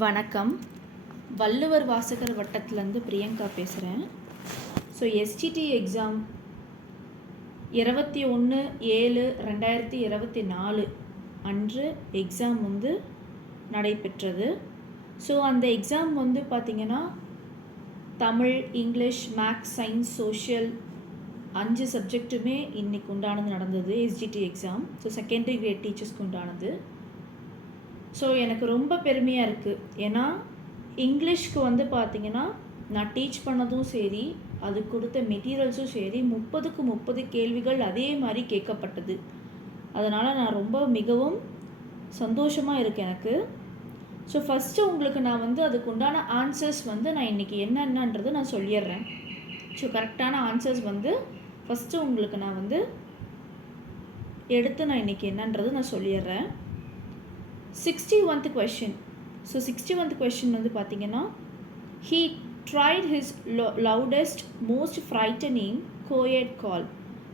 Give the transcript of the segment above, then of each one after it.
வணக்கம். வள்ளுவர் வாசகர் வட்டத்திலேருந்து பிரியங்கா பேசுகிறேன். ஸோ எஸ்டிடி எக்ஸாம் 21/7/2024 அன்று எக்ஸாம் நடைபெற்றது. ஸோ அந்த எக்ஸாம் பார்த்திங்கன்னா Tamil, English, maths, science, social 5 சப்ஜெக்ட்டுமே இன்றைக்கி உண்டானது நடந்தது. STD exam so secondary grade டீச்சர்ஸ்க்கு உண்டானது. ஸோ எனக்கு ரொம்ப பெருமையாக இருக்குது. ஏன்னா இங்கிலீஷ்க்கு பார்த்திங்கன்னா நான் டீச் பண்ணதும் சரி, அது கொடுத்த மெட்டீரியல்ஸும் சரி, 30க்கு 30 கேள்விகள் அதே மாதிரி கேட்கப்பட்டது. அதனால் நான் ரொம்ப மிகவும் சந்தோஷமாக இருக்கேன் எனக்கு. ஸோ ஃபஸ்ட்டு உங்களுக்கு நான் அதுக்கு உண்டான ஆன்சர்ஸ் நான் இன்றைக்கி என்னென்னன்றதை நான் சொல்லிடுறேன். ஸோ கரெக்டான ஆன்சர்ஸ் ஃபஸ்ட்டு உங்களுக்கு நான் எடுத்து நான் இன்றைக்கி என்னன்றது நான் சொல்லிடுறேன். 61th question. So 61th question பார்த்திங்கன்னா, he tried his loudest most frightening coed call.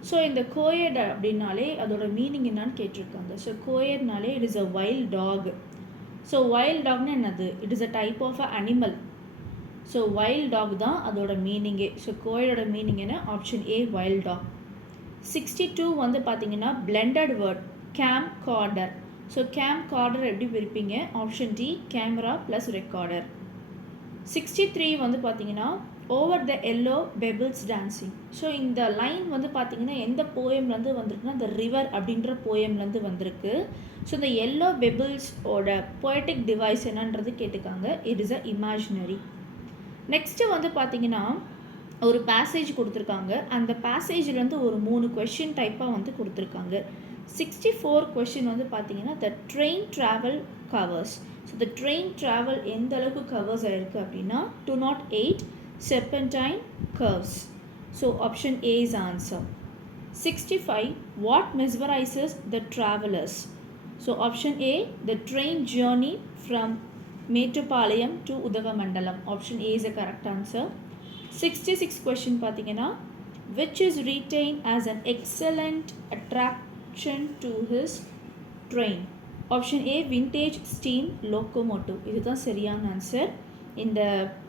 So இந்த coed அப்படின்னாலே அதோட மீனிங் என்னன்னு கேட்டிருக்காங்க. ஸோ coedனாலே it is a wild dog. So wild dogனா என்னது? It is a type of a animal. So wild dog தான் அதோட மீனிங்கே. ஸோ coedோட மீனிங் என்ன? Option A wild dog. 62 பார்த்திங்கன்னா blended word camcorder. So camcorder எப்படி பிரிப்பீங்க? Option D camera plus recorder. 63 பார்த்திங்கன்னா over the yellow pebbles dancing. So இந்த லைன் பார்த்திங்கன்னா எந்த போயம்லேருந்து வந்திருக்குன்னா இந்த ரிவர் அப்படின்ற போயம்லேருந்து வந்திருக்கு. ஸோ இந்த எல்லோ பெபிள்ஸோட பொயட்டிக் டிவைஸ் என்னன்றது கேட்டுக்காங்க. It is a imaginary. Next பார்த்திங்கன்னா ஒரு பேசேஜ் கொடுத்துருக்காங்க. அந்த பேசேஜ்லேருந்து ஒரு 3 கொஷின் டைப்பாக கொடுத்துருக்காங்க. 64 கொஷின் பார்த்திங்கன்னா த train travel covers. So the train travel எந்த அளவுக்கு கவர்ஸ் ஆகிருக்கு அப்படின்னா 208 serpentine curves. So option A is answer. 65 what mesmerizes the travelers. So option A the train journey from Mettupalayam to Udhagamandalam. Option A is a correct answer. 66 question பார்த்திங்கன்னா which is retained as an excellent attraction to his train. Option A vintage steam locomotive. இதுதான் சரியான answer. இந்த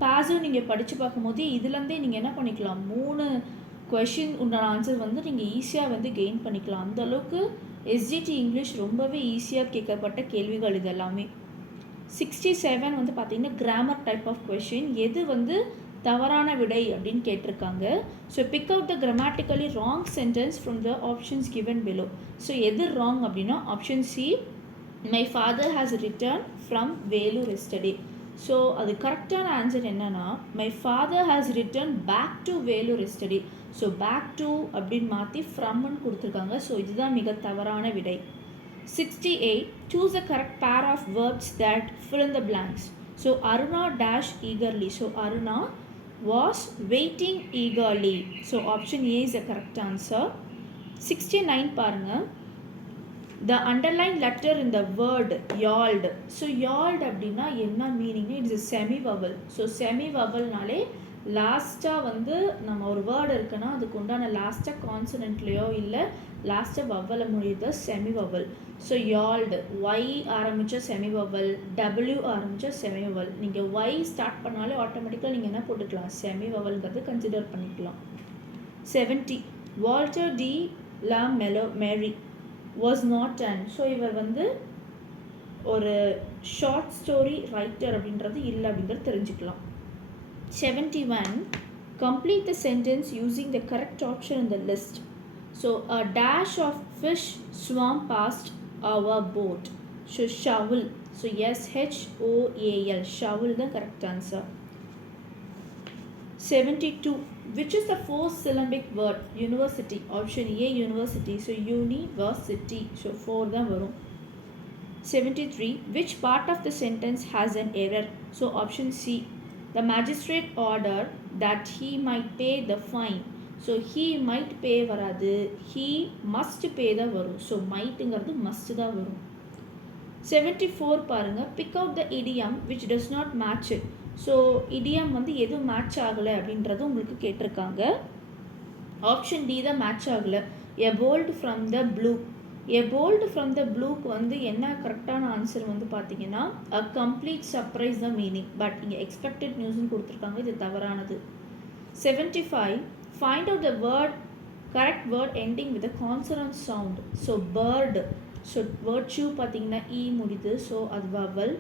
பாஸும் நீங்கள் படித்து பார்க்கும்போது இதுலேருந்தே நீங்கள் என்ன பண்ணிக்கலாம், 3 கொஷின் உண்டான ஆன்சர் நீங்கள் ஈஸியாக கெயின் பண்ணிக்கலாம். அந்தளவுக்கு எஸ்ஜிடி இங்கிலீஷ் ரொம்பவே ஈஸியாக கேட்கப்பட்ட கேள்விகள் இது எல்லாமே. 67 பார்த்திங்கன்னா கிராமர் டைப் ஆஃப் கொஷின். எது தவறான விடை அப்படின்னு கேட்டிருக்காங்க. So pick out the grammatically wrong sentence from the options given below. So எது ராங் அப்படின்னா option C my father has return from Vellore yesterday. So அது கரெக்டான ஆன்சர் என்னன்னா my father has return back to Vellore yesterday. So back to அப்படின்னு மாற்றி ஃப்ரம்னு கொடுத்துருக்காங்க. So இதுதான் மிக தவறான விடை. 68 choose the correct pair of verbs that fill in the blanks. So Aruna dash eagerly. So Aruna was waiting eagerly. So option A is the correct answer. 69 பாருங்க. The underlined letter in the word yawled. So yawled அப்படின்னா என்ன meaning? It is a semi vowel. So semi vowelனாலே லாஸ்ட்டாக நம்ம ஒரு word இருக்குன்னா அதுக்கு உண்டான லாஸ்ட்டாக கான்சனன்ட்லேயோ இல்லை லாஸ்ட்டாக வவ்வலை முடியுது செமி வவல். ஸோ யால்டு ஒய் ஆரம்பித்த செமி வவல், டபிள்யூ ஆரம்பித்த செமி வவல். நீங்கள் ஒய் ஸ்டார்ட் பண்ணாலே ஆட்டோமேட்டிக்காக நீங்கள் என்ன போட்டுக்கலாம், செமி வவல்ங்கிறது கன்சிடர் பண்ணிக்கலாம். 70 Walter de la Mare was not and. So இவர் ஒரு ஷார்ட் ஸ்டோரி ரைட்டர் அப்படின்றது இல்லை அப்படிங்கிறது தெரிஞ்சுக்கலாம். 71 complete the sentence using the correct option in the list. So a dash of fish swam past our boat. So shovel. So SHOAL shovel the correct answer. 72 which is the 4th syllabic word? University. Option A university. So university. So 4 தான் வரும். 73 which part of the sentence has an error? So option C the magistrate ordered that he might pay the fine. So he might pay வராது, he must pay தான் வரும். So மைட்டுங்கிறது must தான் வரும். 74 பாருங்கள். pick out the idiom which does not match it. So idiom எதுவும் match ஆகலை அப்படின்றது உங்களுக்கு கேட்டிருக்காங்க. ஆப்ஷன் டி தான் மேட்ச் ஆகலை. a bolt from the blue. A bolt from the blueக்கு வந்து என்ன கரெக்டான ஆன்சர் வந்து பார்த்தீங்கன்னா a complete surprise தான் மீனிங். பட் இங்கே எக்ஸ்பெக்டட் நியூஸ்னு கொடுத்துருக்காங்க, இது தவறானது. 75 find out the correct word ending with a consonant sound. So bird, so virtue பார்த்தீங்கன்னா இ முடியுது, ஸோ அது வவல்.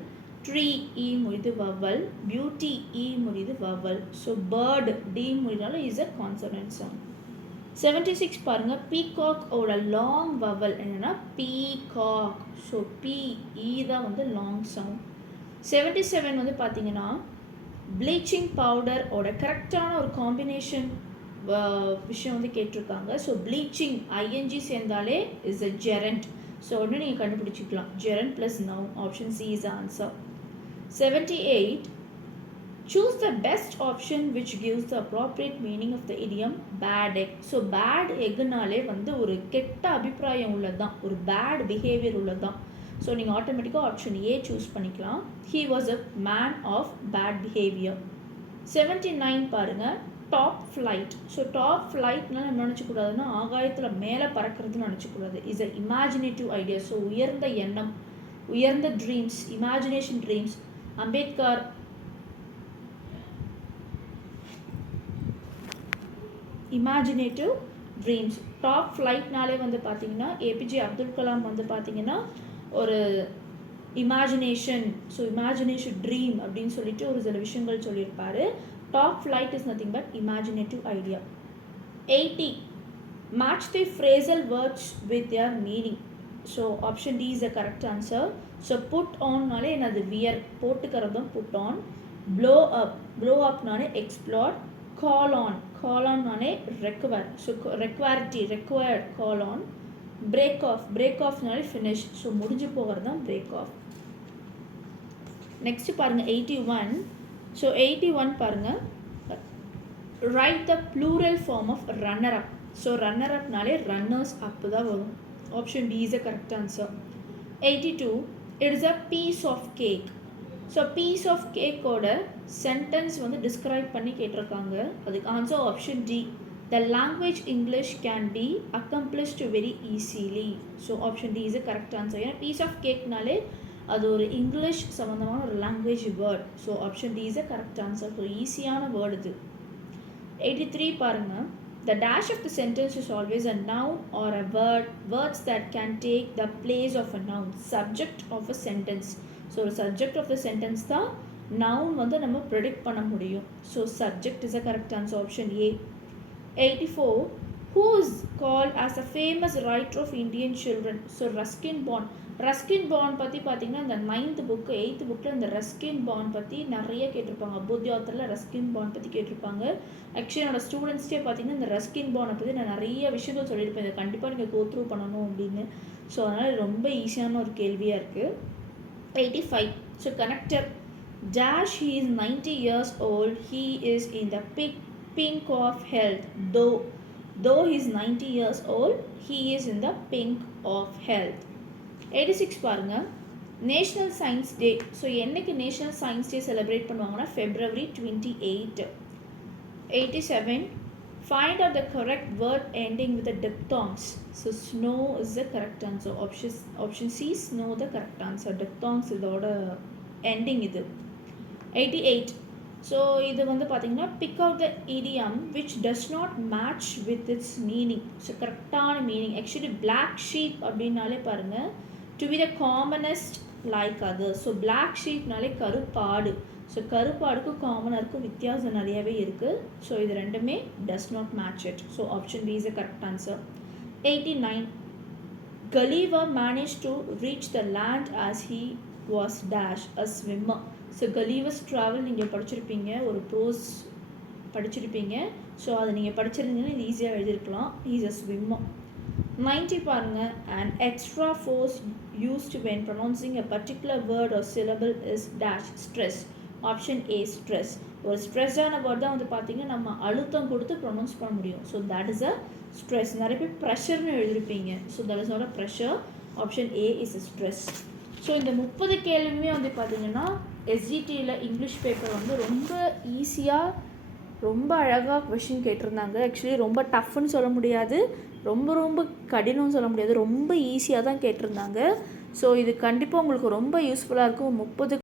ட்ரீ இ முடியுது வவல். பியூட்டி இ முடியுது வவல். ஸோ பேர்டு டி முடினால இஸ் அ கான்சனன்ட் சவுண்ட். 76 பாருங்கள், பீகாக் ஓட லாங் வவல் என்னென்னா peacock. So P E தான் வந்து லாங் சவுண்ட். 77 வந்து பார்த்தீங்கன்னா ப்ளீச்சிங் பவுடர் ஓட கரெக்டான ஒரு காம்பினேஷன் விஷயம் வந்து கேட்டிருக்காங்க. ஸோ ப்ளீச்சிங் ஐஎன்ஜி சேர்ந்தாலே இஸ் அ ஜெரண்ட். ஸோ ஒன்று நீங்கள் கண்டுபிடிச்சிக்கலாம், gerund plus noun. Option C is answer. 78 choose the best option which gives the appropriate meaning of the idiom bad egg. So bad எக்குனாலே வந்து ஒரு கெட்ட அபிப்பிராயம் உள்ளதான், ஒரு பேட் பிஹேவியர் உள்ளதான். ஸோ நீங்கள் ஆட்டோமேட்டிக்காக ஆப்ஷன் ஏ சூஸ் பண்ணிக்கலாம். he was a man of bad behavior. 79 பாருங்கள், டாப் ஃப்ளைட். ஸோ டாப் ஃப்ளைட்னால் நம்ம நினச்சக்கூடாதுன்னா ஆகாயத்தில் மேலே பறக்கிறதுன்னு நினச்சக்கூடாது. Is a imaginative idea. So உயர்ந்த எண்ணம், உயர்ந்த dreams, imagination dreams. Ambedkar imaginative dreams. Top ஃப்ளைட்னாலே வந்து பார்த்தீங்கன்னா ஏபிஜே அப்துல் கலாம் வந்து பார்த்தீங்கன்னா ஒரு இமேஜினேஷன், ஸோ இமேஜினேஷன் ட்ரீம் அப்படின்னு சொல்லிட்டு ஒரு சில விஷயங்கள் சொல்லியிருப்பார். Top flight is nothing but imaginative idea. 80 match the phrasal words with their meaning. So option D is the correct answer. So put ஆன்னாலே என்னது வியர், போட்டுக்கிறது தான் put on. Blow up, blow அப்னாலே எக்ஸ்ப்ளோர். கால் ஆன், கால் ஆன்னாலே require, so ரெக்வயர்டி, required, call on. Break off, break ஆஃப்னாலே finish, so முடிஞ்சு போகிறது தான் பிரேக் ஆஃப். நெக்ஸ்ட் பாருங்கள் 81. ஸோ 81 பாருங்கள், write the plural form of runner up. So runner அப்னாலே ரன்னர்ஸ் அப்பு தான் வரும். Option B is a correct answer. 82 it is a piece of cake. So piece of கேக்கோட sentence வந்து describe பண்ணி கேட்டிருக்காங்க, அதுக்கு answer option D. The language English can be accomplished very easily. So option D is a correct answer. ஏன்னா piece of கேக்னாலே அது ஒரு English சம்மந்தமான ஒரு language word. So option D is a correct answer. So ஈஸியான word இது. 83 பாருங்கள், the dash of the sentence is always a noun or a word, words that can take the place of a noun, subject of a sentence. So subject of the sentence தான் noun வந்து நம்ம predict பண்ண முடியும். So subject is a correct answer, option A. 84 who is called as a famous writer of Indian children. So Ruskin Bond. Ruskin bond பற்றி பார்த்தீங்கன்னா இந்த 9th book 8th புக்கில் இந்த ரஸ்கின் பாண்ட் பற்றி நிறைய கேட்டிருப்பாங்க. புத்தி ஆத்தரில் ரஸ்கின் பாண்ட் பற்றி கேட்டிருப்பாங்க. ஆக்சுவலி என்னோடய ஸ்டூடெண்ட்ஸ்டே பார்த்தீங்கன்னா இந்த ரஸ்கின் பாண்டை பற்றி நான் நிறைய விஷயங்கள் சொல்லியிருப்பேன், இதை கண்டிப்பாக நீங்கள் கோ த்ரூ பண்ணணும் அப்படின்னு. ஸோ அதனால் ரொம்ப ஈஸியான ஒரு கேள்வியாக இருக்குது. 85 so connector dash he is 90 years old, he is in the pink of health. Though he is 90 years old, he is in the pink of health. 86 பாருங்கள், நேஷ்னல் சயின்ஸ் டே. ஸோ என்னைக்கு national science day celebrate பண்ணுவாங்கன்னா February 28. 87 find out the correct word ending with the diphthongs. So snow is the correct answer. Option C snow the correct answer. Diphthongs இதோட ending இது. 88 so இது வந்து பார்த்தீங்கன்னா pick out the idiom which does not match with its meaning. So கரெக்டான meaning actually black sheep அப்படின்னாலே பாருங்கள் to be the commonest like others. So black sheepனாலே கருப்பாடு. ஸோ கருப்பாடுக்கும் காமனருக்கும் வித்தியாசம் நிறையவே இருக்குது. ஸோ இது ரெண்டுமே does not match it. So option B is a correct answer. 89 Gulliver managed to reach the land as he was dash a swimmer. So Gulliver's travel நீங்கள் படிச்சிருப்பீங்க, ஒரு ப்ரோஸ் படிச்சிருப்பீங்க. ஸோ அதை நீங்கள் படிச்சிருந்தீங்கன்னா இது ஈஸியாக எழுதியிருக்கலாம். he is a swimmer. 90 பாருங்கள், an extra force used when pronouncing a particular word or syllable is dash stress. Option A stress. ஒரு ஸ்ட்ரெஸ்ஸான வேர்ட் தான் வந்து பார்த்தீங்கன்னா நம்ம அழுத்தம் கொடுத்து ப்ரொனவுன்ஸ் பண்ண முடியும். So that is a stress. நிறைய பேர் ப்ரெஷர்னு எழுதிருப்பீங்க. So that is not a pressure. Option A is a stress. So இந்த 30 கேள்வியுமே வந்து பார்த்தீங்கன்னா எஸ்ஜிடியில் இங்கிலீஷ் பேப்பர் வந்து ரொம்ப ஈஸியாக ரொம்ப அழகாக கொஷின் கேட்டிருந்தாங்க. ஆக்சுவலி ரொம்ப டஃப்னு சொல்ல முடியாது, ரொம்ப ரொம்ப கடினம்னு சொல்ல முடியாது, ரொம்ப ஈஸியாக தான் கேட்டிருந்தாங்க. ஸோ இது கண்டிப்பாக உங்களுக்கு ரொம்ப யூஸ்ஃபுல்லாக இருக்கும். 30